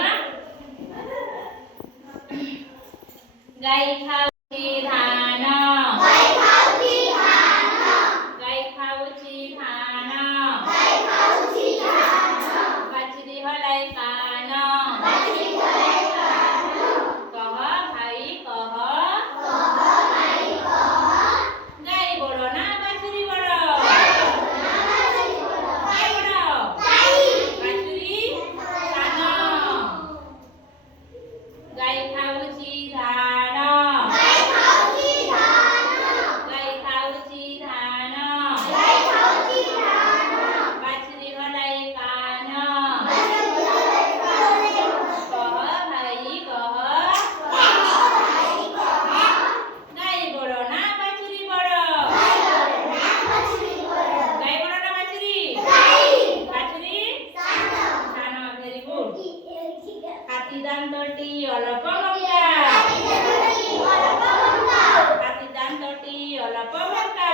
मा गाई खाऊची धान गाई खाऊची धान बाछड़ी हलाई कान कह भाई कह गाई बड़ ना बाछड़ी बड़ गाई बड़ बाछड़ी सान गाई खाऊची धान गाई खाऊची धान बाछड़ी हलाई कान कह भाई कह गाई बड़ ना बाछड़ी बड़ गाई बड़ ना बाछड़ी बाछड़ी सान very good हाथी दांतटी अलप मंगा हाथी दांतटी अलप मंगा